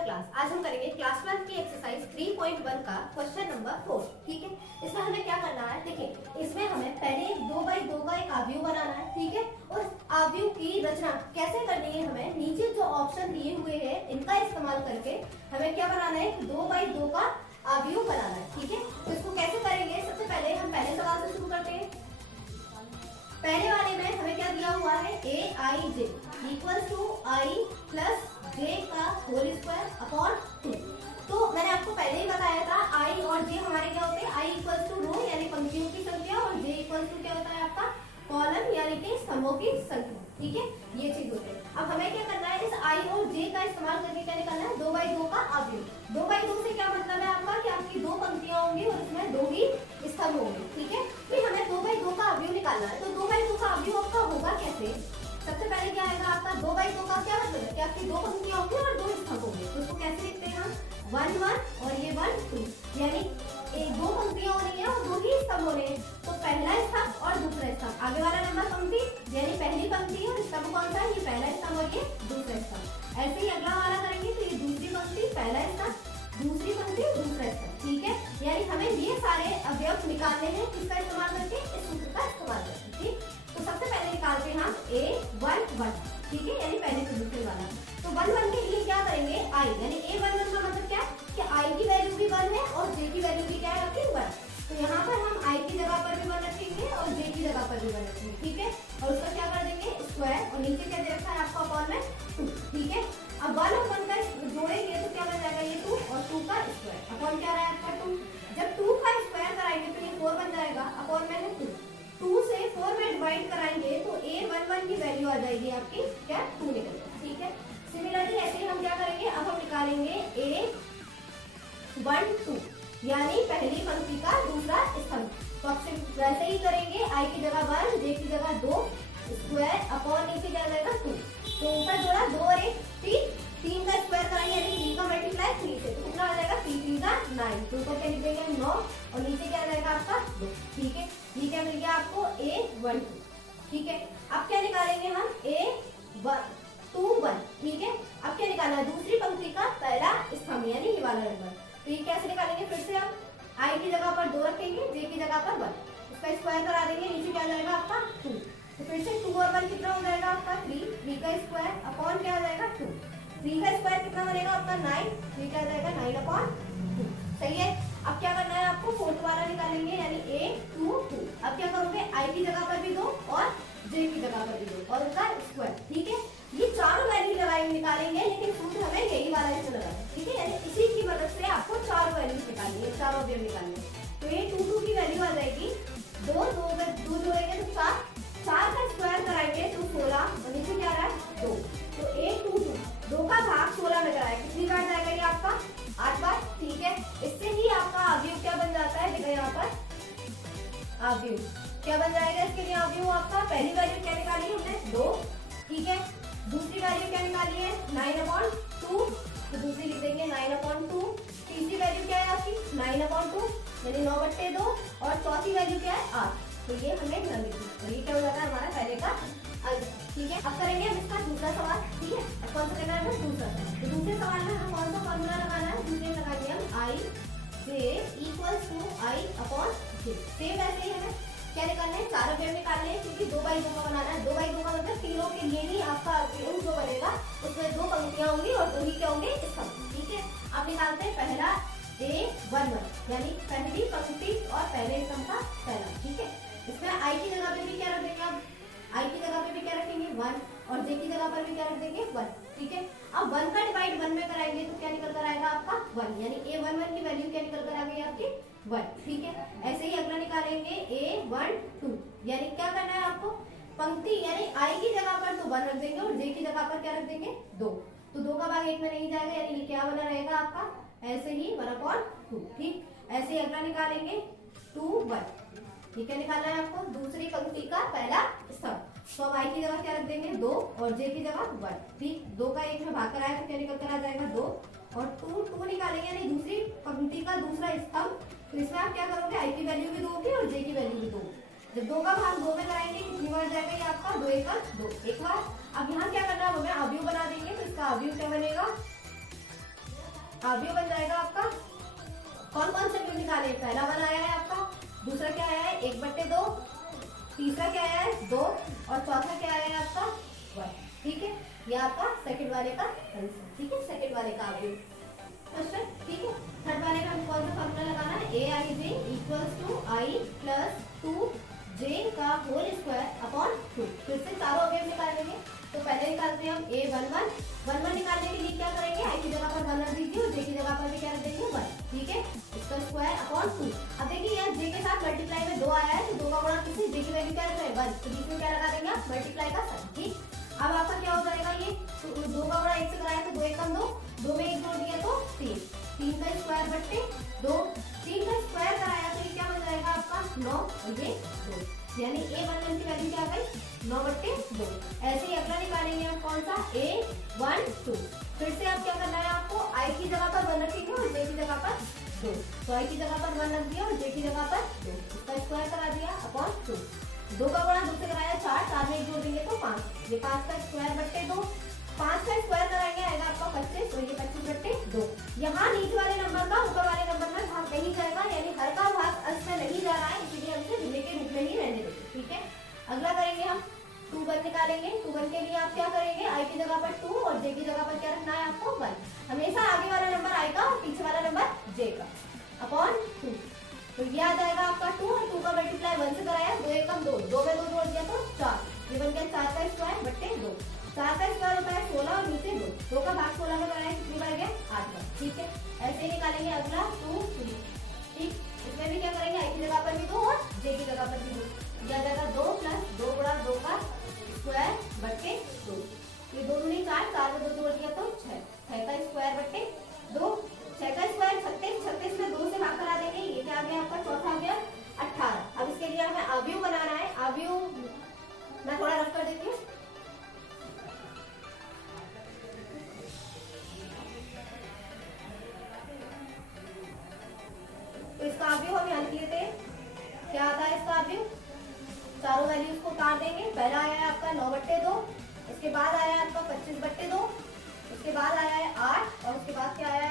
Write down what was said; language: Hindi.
हेलो क्लास, आज हम करेंगे क्लास 12 की एक्सरसाइज 3.1 का क्वेश्चन नंबर 4। ठीक है, इसमें हमें क्या करना है, देखिए इसमें हमें पहले 2x2 का एक आव्यूह बनाना है। ठीक है, और आव्यूह की रचना कैसे करनी है, हमें नीचे जो ऑप्शन दिए हुए हैं इनका इस्तेमाल करके हमें क्या बनाना है, 2x2 का आव्यूह बनाना है। ठीक है, तो इसको कैसे करेंगे, सबसे पहले हम पहले सवाल से शुरू करते हैं। पहले वाले में हमें क्या दिया हुआ है, aij equal to i plus j का होल स्क्वायर अपॉन 2। तो मैंने आपको पहले ही बताया था आई और जे हमारे क्या होते हैं, आई इक्वल टू रो यानी पंक्तियों की संख्या और जे इक्वल टू क्या होता है आपका कॉलम यानी कि स्तंभों की संख्या। ठीक है, ये चीज होती है। अब हमें क्या करना है, इस आई और जे का इस्तेमाल करके क्या निकालना है, 2x2 का आव्यूह। 2x2 से क्या मतलब है आपका कि आपकी दो पंक्तियां होंगी और इसमें दो ही स्तंभ होंगे। ठीक है, फिर हमें 2x2 का आव्यूह निकालना है। तो 2x2 का आव्यूह आपका होगा कैसे, सबसे पहले क्या आएगा आपका 2x2 का क्या मतलब है कि आपकी दो पंक्तियां होंगी और दो स्तंभ होंगे। तो इसको कैसे लिखते हैं हम, 1 1 और ये 1 2, यानी दो पंक्तियां हो रही है और दो ही स्तंभ हो रहे हैं। तो पहला स्तंभ और दूसरा स्तंभ, आगे वाला नंबर पंक्ति यानी पहली पंक्ति और स्तंभ कौन सा है, ये पहला स्तंभ और ये दूसरा स्तंभ। ऐसे ही अगला वाला करेंगे तो ये दूसरी पंक्ति पहला स्तंभ, दूसरी पंक्ति दूसरा स्तंभ। ठीक है, यानी हमें ये सारे अवयव निकालने हैं, किसका इस्तेमाल करके, इस सूत्र का इस्तेमाल करके। ठीक, तो सबसे पहले निकालते हैं हम a1 1। ठीक है, यानी पहले पोजीशन वाला। तो 1 1 के लिए क्या करेंगे, i यानी a1 1 का मतलब क्या है कि i की वैल्यू भी 1 है और j की वैल्यू भी क्या है आपकी 1। तो यहाँ पर हम i की जगह पर भी 1 रखेंगे और j की जगह पर भी 1 रखेंगे। ठीक है, और उसका क्या कर देंगे स्क्वायर, और नीचे क्या दे रखा है आपका अपॉन में 2। ठीक है, अब 1 और 1 का जोड़ेंगे तो क्या बन जाएगा, ये 2 और 2 का स्क्वायर अपॉन क्या रहा है आपका 2। जब 2 का स्क्वायर कराएंगे तो ये 4 बन जाएगा अपॉन में है 2। 2 से 4 में डिवाइड कराएंगे तो a11 की वैल्यू आ जाएगी आपकी क्या 2 निकल जाएगी। ठीक है, सिमिलरली ऐसे ही हम क्या करेंगे, अब हम निकालेंगे a1 2 यानी पहली पंक्ति का दूसरा स्तंभ। तो अब वैसे ही करेंगे, i की जगह 1 j की जगह 2 स्क्वायर अपॉन नीचे क्या जाएगा 2। तो ऊपर जोड़ा 2 और 1 3, 3 का स्क्वायर कराएंगे यानी 3 का मल्टीप्लाई 3 से, तो कितना आ जाएगा 3 3 का 9। तो ऊपर क्या लिख देंगे 9 और नीचे क्या आ जाएगा आपका 2। ठीक है, ये क्या मिल गया आपको a1 2। ठीक है, अब क्या निकालेंगे हम a1 2 1। ठीक है, अब क्या निकालना है, दूसरी पंक्ति का पहला स्तंभ यानी ये वाला नंबर। तो ये कैसे निकालेंगे, फिर से हम i की जगह पर 2 रखेंगे, j की जगह पर 1, उसका स्क्वायर करा देंगे, नीचे क्या आ जाएगा आपका 2। तो फिर से 2 और 1 कितना हो जाएगा आपका 3, 3 का स्क्वायर अपॉन क्या आ जाएगा 2। 3 का स्क्वायर कितना बनेगा आपका 9, 3 क्या आ जाएगा 9 अपॉन 2। सही है, अब क्या करना है आपको, फोर्थ वाला निकालेंगे यानी a2 2। अब क्या करोगे, i की जगह पर भी 2 और j की जगह पर भी 2 और उसका स्क्वायर। ठीक है, ये चारों वैल्यू लगाएंगे निकालेंगे, लेकिन सूत्र हमें यही वाला इसमें लगाना है। ठीक है, यानी इसी की मदद से आपको चारों वैल्यू निकालनी है, चारों अवयव निकालने हैं। तो a2 2 की वैल्यू आ जाएगी 2 2 जोड़ेंगे तो 4, 4 का स्क्वायर कराएंगे तो 16 और नीचे क्या रहा है 2। तो a2 2 का भाग 16 में कराएंगे, कितनी बार जाएगा ये आपका 8 बार। ठीक है, इससे ही आपका आव्यूह क्या बन जाता है, देखो यहाँ पर आव्यूह क्या बन जाएगा, इसके लिए आव्यूह आपका पहली वैल्यू क्या निकाली है हमने 2। ठीक है, दूसरी वैल्यू क्या निकाली है 9/2, तो दूसरी लिख देंगे 9/2। तीसरी वैल्यू क्या है आपकी 9/2 यानी 9/2 और चौथी वैल्यू क्या है 8। तो ये हमें न लिखी, तो ये क्या हो जाता है हमारा पहले का आंसर। ठीक है, अब करेंगे हम इसका दूसरा सवाल। ठीक है, अब कौन सा करना है, दूसरा सवाल। तो दूसरे सवाल में हम कौन सा फॉर्मूला लगाना है, दूसरे लगाएंगे हम i j equals to i upon j। Same ऐसे ही हमें क्या निकालना है, चार अवयव निकालने हैं, क्योंकि 2x2 का बनाना है। 2x2 का मतलब तीनों के लिए ही आपका अवयव जो बनेगा उसमें दो पंक्तियां होंगी और दो ही क्या होंगे स्तंभ। ठीक है, अब निकालते हैं पहला a1 1 यानी पहली पंक्ति और पहले स्तंभ का पहला। ठीक है, इसमें i की जगह पे भी क्या रख देंगे, अब i की जगह पे भी क्या रखेंगे 1 और j की जगह पर भी क्या रख देंगे 1। ठीक है, अब 1 का डिवाइड 1 में कराएंगे तो क्या निकल कर आएगा आपका 1, यानी a1 1 की वैल्यू क्या निकल कर आ गई आपकी 1। ठीक है, ऐसे ही अगला निकालेंगे a1 2 यानी क्या करना है आपको, पंक्ति यानी i की जगह पर तो 1 रख देंगे और j की जगह पर क्या रख देंगे 2। तो 2 का भाग 1 में नहीं जाएगा, यानी ये क्या बना रहेगा आपका ऐसे ही 1/2। ठीक, ऐसे ही अगला निकालेंगे 2 1। ये क्या निकालना है आपको, दूसरी पंक्ति का पहला स्तंभ। तो अब i की जगह क्या रख देंगे 2 और j की जगह 1। ठीक, 2 का 1 में भाग कराया तो क्या निकल कर आ जाएगा 2 और 2 निकालेंगे यानी दूसरी पंक्ति का दूसरा स्तंभ। तो इसमें आप क्या करोगे, i की वैल्यू भी 2 होगी और j की वैल्यू भी 2। जब 2 का भाग 2 में कराएंगे कितनी बार जाएगा ये आपका 2 1 2 एक बार। अब यहाँ क्या करना है, हमें अवयव बना देंगे, तो इसका अवयव क्या बनेगा अवयव बन जाएगा आपका। कौन कौन से अवयव निकाले, पहला वन आया है आपका, दूसरा क्या आया है 1/2, तीसरा क्या आया है 2 और चौथा क्या आया है आपका 1। ठीक है, ये आपका सेकंड वाले का आंसर। ठीक है, सेकंड वाले का अवयव क्वेश्चन। ठीक है, थर्ड वाले का हम कौन सा फॉर्मूला लगाना है, aij equals to i plus 2j का होल स्क्वायर अपॉन 2। फिर से चारों अवयव निकालेंगे। तो पहले निकालते हैं हम a11 निकालने के लिए क्या करेंगे, i की जगह पर 1 रख दीजिए और j की जगह पर भी क्या रख देंगे 1। ठीक है, इसका स्क्वायर अपॉन 2। अब देखिए यहाँ j के साथ मल्टीप्लाई में 2 आया है तो 2 का गुणा किससे, j की वैल्यू क्या है 1, तो बीच में क्या लगा देंगे आप मल्टीप्लाई का साइन। ठीक, अब आपका क्या हो जाएगा, ये तो 2 का गुणा 1 से कराया तो 2 एकम 2, 2 में 1 जोड़ दिया तो 3, 3 का स्क्वायर बट्टे 2, 3 का स्क्वायर कराया तो ये क्या बन जाएगा आपका 9 और ये 2, यानी a11 की वैल्यू क्या आ गई 9/2। ऐसे ही अगला निकालेंगे हम कौन सा a12। फिर से आप क्या करना है, आपको i की जगह पर 1 रखेंगे और j की जगह पर 2, तो i की जगह पर 1 रख दिया और j की जगह पर 2, इसका स्क्वायर करा दिया अपॉन 2। 2 का गुणा 2 से कराया 4, 4 में 1 जोड़ देंगे तो 5, ये 5 का स्क्वायर बट्टे 2, 5 का स्क्वायर कराएंगे आएगा आपका 25, तो ये 25/2। यहाँ नीचे वाले नंबर का ऊपर वाले नंबर में भाग नहीं जाएगा, यानी हर का भाग अंश में नहीं जा रहा है, इसलिए हम इसे भिन्न के रूप में ही रहने देंगे। ठीक है, अगला करेंगे हम 2 निकालेंगे। 2 के लिए आप क्या करेंगे, i की जगह पर 2 और j की जगह पर क्या रखना है आपको 1। हमेशा आगे वाला नंबर i का और पीछे वाला नंबर j का अपॉन 2। तो ये आ जाएगा आपका 2 और 2 का मल्टीप्लाई 1 से कराया, 2 एकम 2, 2 में 2 जोड़ दिया तो 4, ये बन गया 4 का स्क्वायर बट्टे 2। 4 का स्क्वायर होता है 16 और नीचे 2, 2 का भाग 16 में कराया कितनी बार गया 8 बार। ठीक है, ऐसे ही निकालेंगे अगला 2 3। ठीक, इसमें भी क्या करेंगे, i की जगह पर भी 2 और j की जगह पर भी 2, यह आ जाएगा 2 प्लस 2 गुणा 2 का स्क्वायर बट्टे 2, ये 2 दूनी 4, 4 में 2 जोड़ दिया तो 6, 6 का स्क्वायर बट्टे 2, 6 का स्क्वायर 36, 36 में 2 से भाग करा देंगे, ये क्या आ गया आपका चौथा आ गया 18। अब इसके लिए हमें अवयव बनाना है, अवयव मैं थोड़ा रफ कर देती हूँ। तो इसका अवयव हम यहाँ लिख लेते हैं, क्या आता है इसका अवयव, चारों वैल्यूज को काट देंगे। पहला आया है आपका 9/2, इसके बाद आया है आपका 25/2, उसके बाद आया है 8 और उसके बाद क्या आया है